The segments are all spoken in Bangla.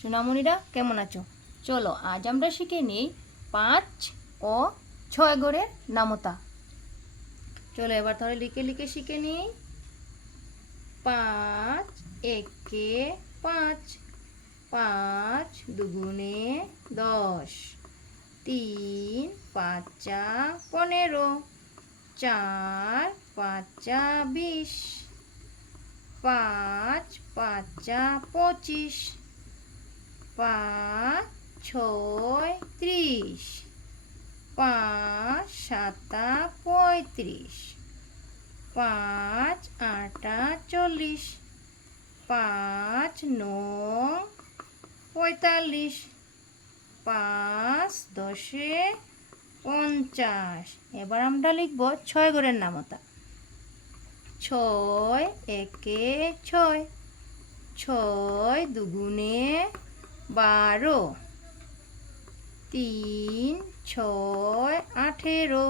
সোনামণিরা কেমন আছো? চলো আজ আমরা শিখে নিই 5 ও 6 ঘরের নামতা। চলো এবার তাহলে লিখে লিখে শিখে নিই। 5 একে 5, 5 দুগুণে 10, 3 পাঁচা 15, 4 পাঁচা 20, 5 পাঁচা 25, 5 ছয় 30, 5 সাতা 35, 5 আটা 40, 5 নং 45, 5 দশে 50। এবার আমরা লিখব 6 ঘরের নামতা। 6 একে 6, 6 দুগুণে 12, 3 6 18,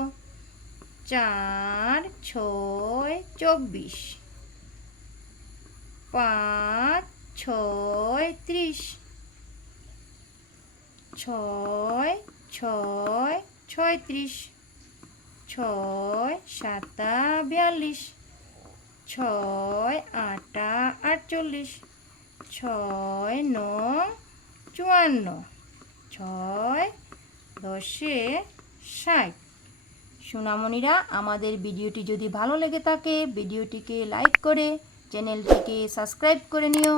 4 6 24, 5 6 30, 6 6 36, 6 সাতা 42, 6 আটা 48, 6 নং 54, 6 দশে 60। সোনামণিরা, আমাদের ভিডিওটি যদি ভালো লেগে থাকে ভিডিওটিকে লাইক করে চ্যানেলটিকে সাবস্ক্রাইব করে নিও।